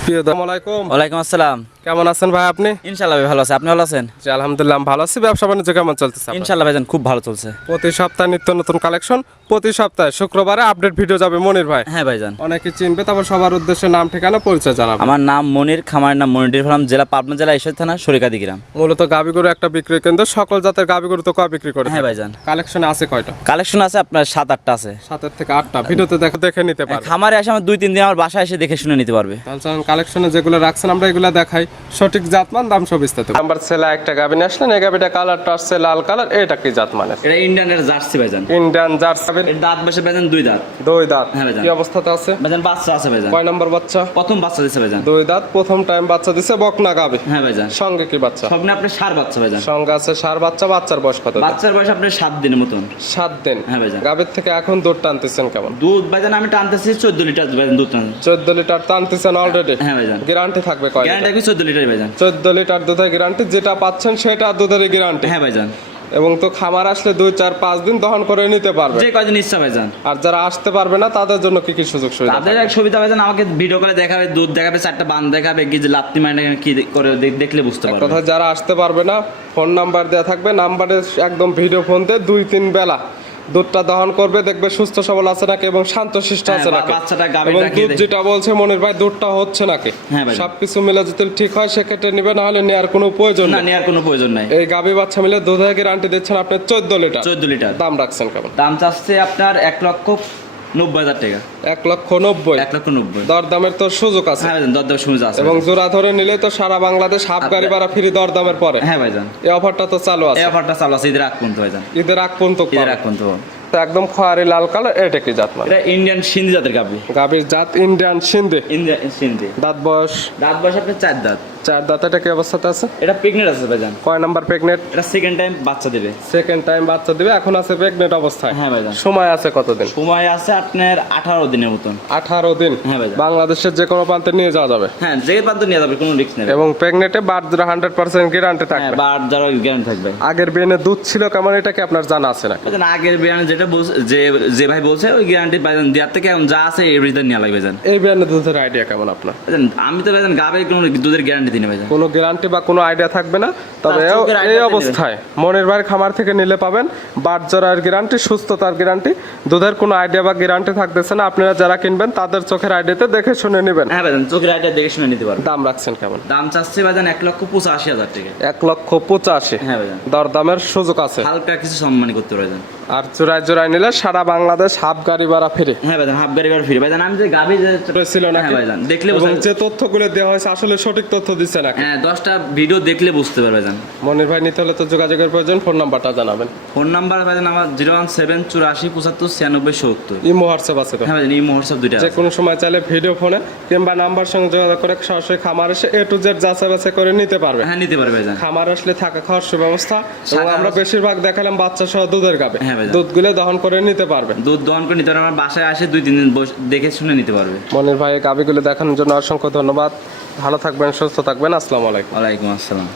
আসসালামু আলাইকুম। ওয়ালাইকুম আসসালাম। কেমন আছেন ভাই আপনি? ইনশাআল্লাহ ভাই ভালো আছি, আপনি ভালো আছেন? জি আলহামদুলিল্লাহ আমি ভালো আছি। ব্যবসা বাণিজ্য কেমন চলতেছে আপনার? ইনশাআল্লাহ ভাইজান খুব ভালো চলছে। প্রতি সপ্তাহে নিত্য নতুন কালেকশন, প্রতি সপ্তাহে শুক্রবারে আপডেট ভিডিও যাবে মনির ভাই। হ্যাঁ ভাইজান, অনেকে চিনবে, তারপর সবার উদ্দেশ্যে নাম ঠিকানা পরিচয় জানাবেন। আমার নাম মনির, খামারের নাম মনির ডেইরি ফার্ম, জেলা পাবনা, জেলা ঈশ্বর থানা, শরিকাদি গ্রাম। মূলত গাবি গরু একটা বিক্রি কেন্দ্র, সকল জাতের গাবি গরু তো কয় বিক্রি করে? হ্যাঁ ভাইজান, কালেকশনে আছে কয়টা? কালেকশন আছে আপনার 7-8টা আছে। 7 থেকে 8টা ভিডিওতে দেখে নিতে পারবেন। খামারে এসে আমার 2-3 দিন আমার বাসায় এসে দেখে শুনে নিতে পারবে। তাহলে চলুন কালেকশনে যেগুলো রাখছেন আমরা এগুলো দেখাই, সঠিক জাতমান দাম সব বিস্তারিত। নাম্বার ছেলে একটা গাবি নিয়ে আসলেন, এই গাবিটা কালারটা আসছে লাল কালার, এটা কি জাত মানে? এটা ইন্ডিয়ানের জার্সি ভাইজান। Indian jersey. এর দাঁত বসে ভাইজান 2 দাঁত। 2 দাঁত। হ্যাঁ ভাইজান। কি অবস্থাতে আছে? ভাইজান বাচ্চা আছে ভাইজান। কয় নাম্বার বাচ্চা? প্রথম বাচ্চা দিছে ভাইজান। 2 দাঁত, প্রথম টাইম বাচ্চা দিছে, বকনা গাবি। হ্যাঁ ভাইজান। সঙ্গে কি বাচ্চা? স্বপ্নে আপনার সার বাচ্চা ভাইজান। সঙ্গে আছে ষাঁড় বাচ্চা। বাচ্চার বয়স কত? বাচ্চার বয়স আপনার 7 দিনের মতন। 7 দিন। হ্যাঁ ভাইজান। গাবির থেকে এখন দুধ টানতেছেন কেমন? দুধ ভাইজান আমি টানতেছি 14 লিটার ভাইজান দুধ টান। 14 লিটার টানতেছেন অলরেডি? হ্যাঁ ভাইজান। গ্যারান্টি থাকবে কয়? গ্যারান্টি কি 14 লিটার ভাইজান। 14 লিটার দুধের গ্যারান্টি, যেটা পাচ্ছেন সেটা দুধের গ্যারান্টি। হ্যাঁ ভাইজান। এবং তো খামার আসলে 2-4-5 দিন দহন করে নিতে পারবে। যে কয়দিন ইচ্ছা ভাইজান। আর যারা আসতে পারবে না তাদের জন্য কি কি সুযোগ সুবিধা? তাদের এক সুবিধা ভাইজান, আমাকে ভিডিও করে দেখাবে, দুধ দেখাবে, 4টা বান দেখাবে, কি যে লাত্তি মানে কি করে দেখলে বুঝতে পারবে। কথা যারা আসতে পারবে না, ফোন নাম্বার দেওয়া থাকবে, নাম্বারে একদম ভিডিও ফোন দিয়ে 2-3 বেলা দুধটা দহন করবে, দেখবে সুস্থ সবল আছে নাকি এবং শান্তশিষ্ট আছে নাকি, বাচ্চাটা গাভীর এবং রাখিয়ে দুধ যেটা বলছে মনির ভাই দুধটা হচ্ছে নাকি, হ্যাঁ ভাই। সবকিছু মিলে যদি ঠিক হয় সেক্ষেত্রে নিবে, না হলে নেওয়ার কোনো প্রয়োজন না, নেই। নেওয়ার কোনো প্রয়োজন নাই। এই গাভী বাচ্চা মিলে দুধের গ্যারান্টি দিচ্ছেন আপনি 14 লিটার। 14 লিটার। দাম রাখছেন কেমন? দাম চাচ্ছে আপনার 1,90,000 টাকা। 1,90,000। 1,90,000। দরদামের তো সুযোগ আছে? হ্যাঁ ভাইজান, দরদাম সুবিধা আছে। এবং জোড়া ধরে নিলে তো সারা বাংলাদেশ হাফ গাড়ি ভাড়া ফ্রি দরদামের পরে। হ্যাঁ ভাইজান। এই অফারটা তো চালু আছে? এই অফারটা চালু আছে ঈদের আগ পর্যন্ত ভাইজান। ঈদের আগ পর্যন্ত? ঈদের আগ পর্যন্ত। একদম খয়েরি লাল কালার, এটা কি জাত মানে? এটা ইন্ডিয়ান সিন্ধি জাতের গাভী। গাভীর জাত ইন্ডিয়ান সিন্ধি। ইন্ডিয়ান সিন্ধি। দাঁত বয়স? দাঁত বয়স আপনার 4 দাঁত। 4 দাঁত। এটা কি অবস্থাতে আছে? এটা প্রেগনেন্ট আছে ভাইজান। কয় নাম্বার প্রেগনেন্ট? এটা সেকেন্ড টাইম বাচ্চা দেবে। সেকেন্ড টাইম বাচ্চা দিবে, এখন আছে প্রেগনেন্ট অবস্থায়। হ্যাঁ ভাইজান। সময় আছে কতদিন? সময় আছে আপনার 18 দিনের মতন। 18 দিন। হ্যাঁ ভাইজান। বাংলাদেশের যে কোনো প্রান্তে নিয়ে যাওয়া যাবে? হ্যাঁ, যে প্রান্ত নিয়ে যাবে, কোনো রিস্ক নেই। এবং প্রেগনেন্টে বার্থ 100% গ্যারান্টি হ্যাঁ, থাকবে? বার যারা গ্যারান্টি থাকবে। আগের বিয়ানে দুধ ছিল কেমন, এটা কি আপনার জানা আছে নাকি? ভাইজান আগের বিয়ানে যেটা বলছে, যে ভাই বলছে ওই গ্যারান্টি ভাইজান দেওয়ার থেকে এখন যা আছে এই ভিতর নেওয়া লাগবে ভাইজান। এই বিয়ানে দুধের আইডিয়া কেমন আপনার? ভাইজান আমি তো ভাইজান গাবে কোনো দুধের গ্যারান্টি দিই না ভাইজান। কোনো গ্যারান্টি বা কোনো আইডিয়া থাকবে না, তবে তার চোখের এই idea অবস্থায় মনির ভাইয়ের খামার থেকে নিলে পাবেন বাট জরার গ্যারান্টি, সুস্থতার গ্যারান্টি, দুধের কোনো আইডিয়া বা গ্যারান্টি থাকতেছে না। আপনারা যারা কিনবেন তাদের চোখের আইডিয়াতে দেখে শুনে নেবেন। হ্যাঁ ভাইজান, চোখের আইডিয়া দেখে শুনে নিতে পারবেন। দাম রাখছেন কেমন? দাম চাচ্ছে ভাইজান 1,85,000 টাকা। 1,85,000। হ্যাঁ ভাইজান। দরদামের সুযোগ আছে? হালকা কিছু সম্মানী করতে পারবেন ভাইজান। আর জোড়ায় জোড়ায় নিলে সারা বাংলাদেশ হাফ গাড়ি ভাড়া ফিরে? হ্যাঁ ভাইজান, হাফ গাড়ি বার ফ্রি ভাইজান। আমি যে গাবি ছিল না? হ্যাঁ ভাইজান, দেখলে এবং যে তথ্যগুলো দেওয়া হয়েছে আসলে সঠিক তথ্য দিচ্ছে নাকি? হ্যাঁ, 10টা ভিডিও দেখলে বুঝতে পারবে ভাইজান। মনির ভাই নিতে হলে তো যোগাযোগের প্রয়োজন, ফোন নাম্বারটা জানাবেন। ফোন নাম্বার ভাইজান আমার 01784759670। ইমো হোয়াটসঅ্যাপ আছে তো? হ্যাঁ ভাইজান, এই হোয়াটসঅ্যাপ দুইটা যে আছে। কোনো সময় চাইলে ভিডিও ফোনে কিংবা নাম্বার সঙ্গে যোগাযোগ করে সরাসরি খামার এসে A to Z যাচাই বাছাই করে নিতে পারবে। হ্যাঁ, নিতে পারবে ভাইজান। খামার আসলে থাকা খাওয়ার সুব্যবস্থা, এবং আমরা বেশিরভাগ দেখালাম বাচ্চা সহ দুধের গাবে। হ্যাঁ ভাইজান। দুধগুলো দহন করে নিতে পারবে। দুধ দহন করে নিতে পারবে, আমার বাসায় আসে 2-3 দিন দেখে শুনে নিতে পারবে। মনির ভাই গাবিগুলো দেখানোর জন্য অসংখ্য ধন্যবাদ। ভালো থাকবেন, সুস্থ থাকবেন। আসসালামু আলাইকুম। ওয়ালাইকুম আসসালাম।